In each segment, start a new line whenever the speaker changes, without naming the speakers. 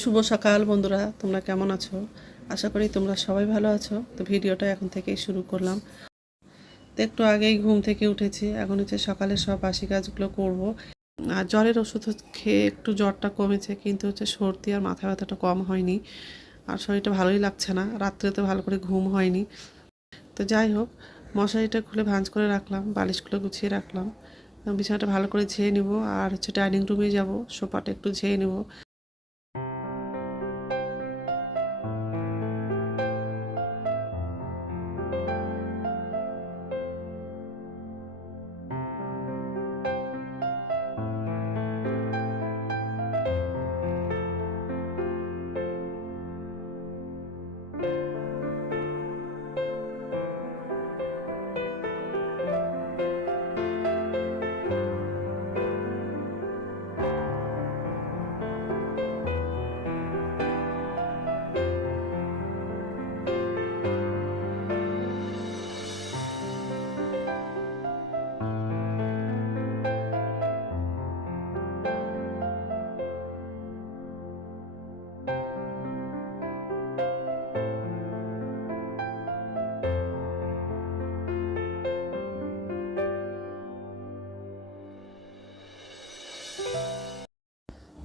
শুভ সকাল বন্ধুরা, তোমরা কেমন আছো? আশা করি তোমরা সবাই ভালো আছো। তো ভিডিওটা এখন থেকেই শুরু করলাম। তো একটু আগেই ঘুম থেকে উঠেছি। এখন হচ্ছে সকালে সব বাসি কাজগুলো করব। আর জ্বরের ওষুধ খেয়ে একটু জ্বরটা কমেছে, কিন্তু হচ্ছে সর্দি আর মাথা ব্যথাটা কম হয়নি। আর শরীরটা ভালোই লাগছে না। রাত্রে তো ভালো করে ঘুম হয়নি। তো যাই হোক, মশারিটা খুলে ভাঁজ করে রাখলাম, বালিশগুলো গুছিয়ে রাখলাম। বিছানাটা ভালো করে ঝেয়ে নিব। আর হচ্ছে ডাইনিং রুমে যাব, সোফাটা একটু ঝেয়ে নেব।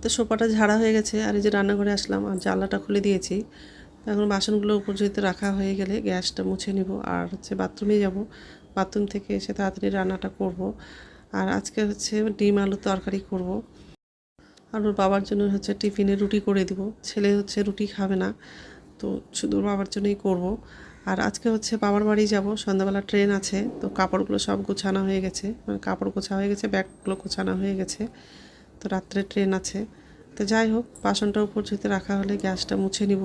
তো সোফাটা ঝাড়া হয়ে গেছে, আর এই যে রান্নাঘরে আসলাম, আর জানলাটা খুলে দিয়েছি। এখন বাসনগুলো যেতে রাখা হয়ে গেলে গ্যাসটা মুছে নিব, আর হচ্ছে বাথরুমে যাব। বাথরুম থেকে এসে তাড়াতাড়ি রান্নাটা করব। আর আজকে হচ্ছে ডিম আলু তরকারি করব। আর ওর বাবার জন্য হচ্ছে টিফিনে রুটি করে দিব। ছেলে হচ্ছে রুটি খাবে না, তো শুধু বাবার জন্যই করব। আর আজকে হচ্ছে বাবার বাড়ি যাব, সন্ধ্যাবেলা ট্রেন আছে, তো কাপড়গুলো সব গোছানো হয়ে গেছে। মানে কাপড় গোছা হয়ে গেছে, ব্যাগগুলো গোছানো হয়ে গেছে। তো রাত্রে ট্রেন আছে। তো যাই হোক বাসনটা উপর যেতে রাখা হলে গ্যাসটা মুছে নিব।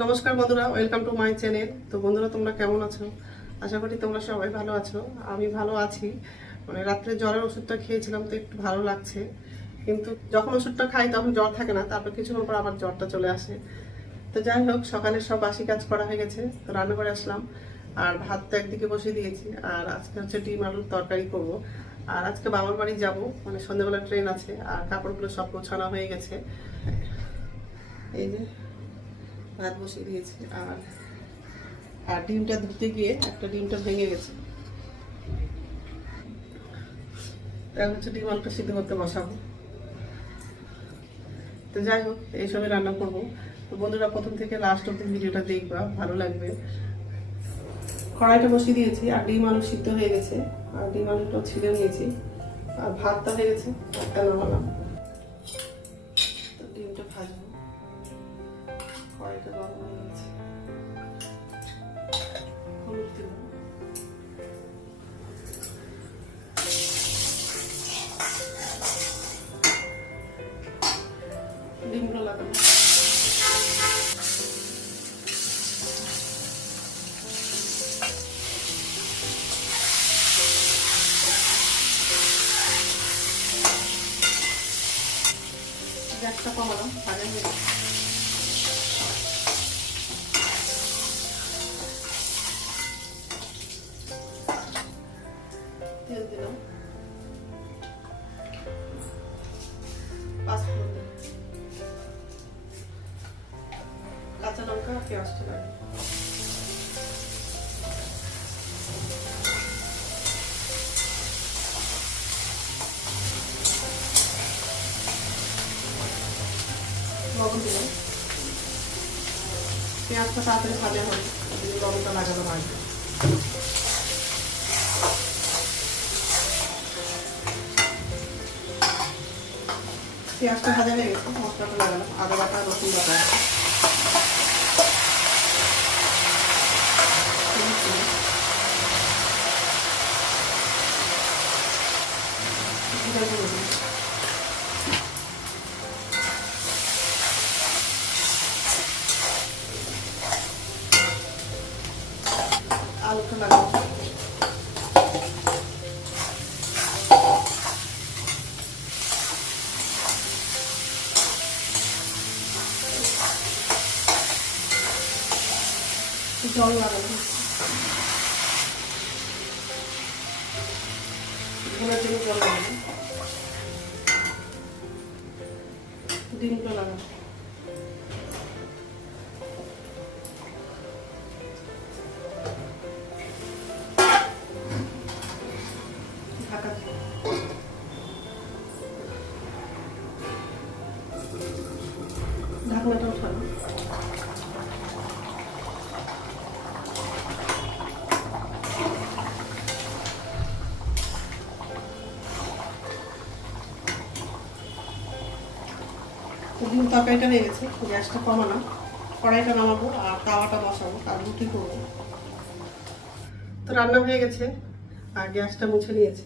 নমস্কার বন্ধুরা ওয়েলকাম টু মাই চ্যানেল তো বন্ধুরা, তোমরা কেমন আছো? আশা করি তোমরা সবাই ভালো আছো। আমি ভালো আছি। মানে রাত্রে জ্বরের ওষুধটা খেয়েছিলাম, তো একটু ভালো লাগছে। কিন্তু যখন ওষুধটা খাই, তখন জ্বর থাকে না। তারপর কিছুক্ষণ পর আবার জ্বরটা চলে আসে। তো যাই হোক, সকালে সব বাসি কাজ করা হয়ে গেছে। তো রান্না করে আসলাম। আর ভাত তো একদিকে বসিয়ে দিয়েছি। আর আজকে হচ্ছে ডিম আলুর তরকারি করব। আর আজকে বাবার বাড়ি যাব। মানে সন্ধ্যেবেলা ট্রেন আছে। আর কাপড়গুলো সব গোছানো হয়ে গেছে। এই যে ভাত বসিয়ে দিয়েছি আর আর ডিমটা ধুতে গিয়ে একটা ডিমটা ভেঙে গেছে। হচ্ছে ডিম আলুটা সিদ্ধ করতে বসাবো। তো যাই হোক এইসবই রান্না করব। তো বন্ধুরা, প্রথম থেকে লাস্ট অব্দি ভিডিওটা দেখবা, ভালো লাগবে। কড়াইটা বসিয়ে দিয়েছি, আর ডিম আলু সিদ্ধ হয়ে গেছে। আর ডিম আলুটাও ছিঁড়ে নিয়েছি। আর ভাতটা হয়ে গেছে ভাতটা নামালাম ডিমগুলো লাগানো গ্যাসটা কমালাম ভাজা হয়ে গেছে তেল দিলাম পাঁচফোড়ন দিলাম লঙ্কা আর পেঁয়াজটা তাড়াতাড়ি ভাজা জন্য লবণটা লাগানো হয়। পেঁয়াজটা ভাজা হয়ে গেছে, মশলাটা লাগালাম, আদা বাটা রসুন বাটা হালকা লাগবে জল লাগাবো জল লাগাবো ডিমটা লাগাবো ঢাকনাটা ডিম তরকারিটা হয়ে গেছে গ্যাসটা কমানো। কড়াইটা নামাবো আর তাওয়াটা বসাবো আর রুটি করব। তো রান্না হয়ে গেছে, আর গ্যাসটা মুছে নিয়েছে।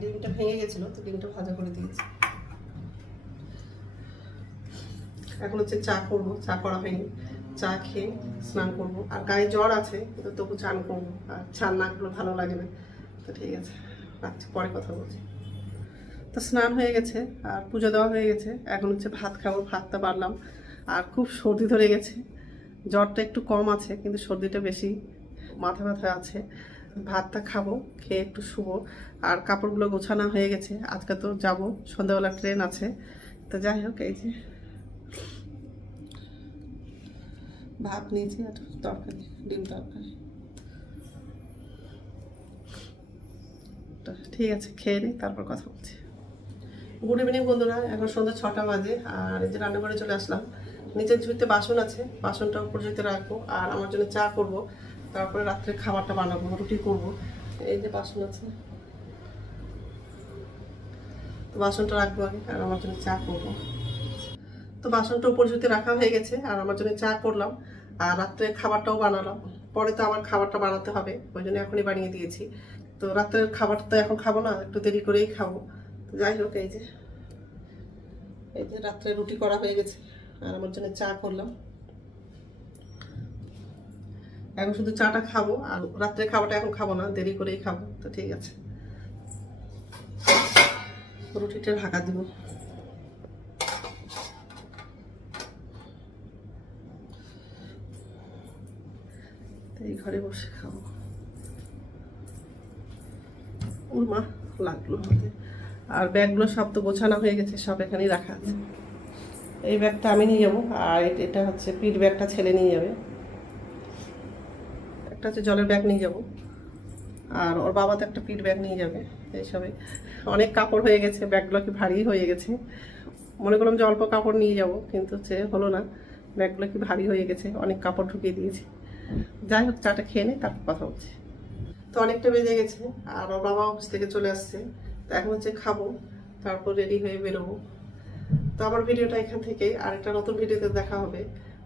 ডিমটা ভেঙে গেছিল, তো ডিমটা ভাজা করে দিয়েছি। এখন হচ্ছে চা করব, চা করা হয়নি। চা খেয়ে স্নান করব। আর গায়ে জ্বর আছে, কিন্তু তবু চান করব। আর চান না করলে ভালো লাগে না। তো ঠিক আছে, রাখছি, পরে কথা বলছি। তো স্নান হয়ে গেছে, আর পুজো দেওয়া হয়ে গেছে। এখন হচ্ছে ভাত খাব, ভাতটা বাড়লাম। আর খুব সর্দি ধরে গেছে। জ্বরটা একটু কম আছে, কিন্তু সর্দিটা বেশি মাথা ব্যথা আছে, ভাতটা খাব, খেয়ে একটু শুবো। আর কাপড়গুলো গোছানো হয়ে গেছে, আজকে তো যাব, সন্ধ্যাবেলা ট্রেন আছে। তো যাই হোক, এই যে ভাত নিয়েছি আর তরকারি, ডিম তরকারি। ঠিক আছে, খেয়ে নিই তারপর কথা বলছি। গুড ইভিনিং বন্ধুরা, এখন সন্ধ্যা ছটা বাজে, আর এই যে রান্নাঘরে চলে আসলাম। নিচের ঝুড়িতে বাসন আছে বাসনটা উপর ঝুড়িতে রাখব, আর আমার জন্য চা করব। তারপরে রাত্রে খাবারটা বানাবো, রুটি করব। এই যে বাসন আছে। তো বাসনটা রাখব আগে, আর আমার জন্য চা করব। তো বাসনটা উপর ঝুড়িতে রাখা হয়ে গেছে, আর আমার জন্য চা করলাম, আর রাত্রে খাবারটাও বানালাম। পরে তো আমার খাবারটা বানাতে হবে, ওই জন্য এখনই বানিয়ে দিয়েছি। তো রাত্রের খাবারটা তো এখন খাব না, একটু দেরি করেই খাব। তো যাই হোক, এই যে এই যে রাত্রে রুটি করা হয়ে গেছে, আর আমার জন্য চা করলাম। এখন শুধু চাটা খাব, আর রাত্রে খাবারটা এখন খাব না, দেরি করেই খাব, তো ঠিক আছে। রুটিটা ঢাকা দিব। এই ঘরে বসে খাব। ওর মা লাগল হাতে। আর ব্যাগগুলো সব তো গোছানো হয়ে গেছে, সব এখানেই রাখা আছে। এই ব্যাগটা আমি নিয়ে যাব, আর এটা হচ্ছে পিঠ ব্যাগটা ছেলে নিয়ে যাবে। একটা হচ্ছে জলের ব্যাগ নিয়ে যাব। আর ওর বাবা তো একটা পিঠ ব্যাগ নিয়ে যাবে এইসবে অনেক কাপড় হয়ে গেছে ব্যাগগুলো কি ভারী হয়ে গেছে। মনে করলাম যে অল্প কাপড় নিয়ে যাব, কিন্তু হচ্ছে হলো না। ব্যাগগুলো কি ভারী হয়ে গেছে, অনেক কাপড় ঢুকিয়ে দিয়েছি। যাই হোক, চাটা খেয়ে নিই তারপর কথা বলছি তো অনেকটা বেজে গেছে, আর ওর বাবা অফিস থেকে চলে আসছে। তো এখন হচ্ছে খাব, তারপর রেডি হয়ে বেরোবো। তো আমার ভিডিওটা এখান থেকে আর একটা নতুন ভিডিওতে দেখা হবে।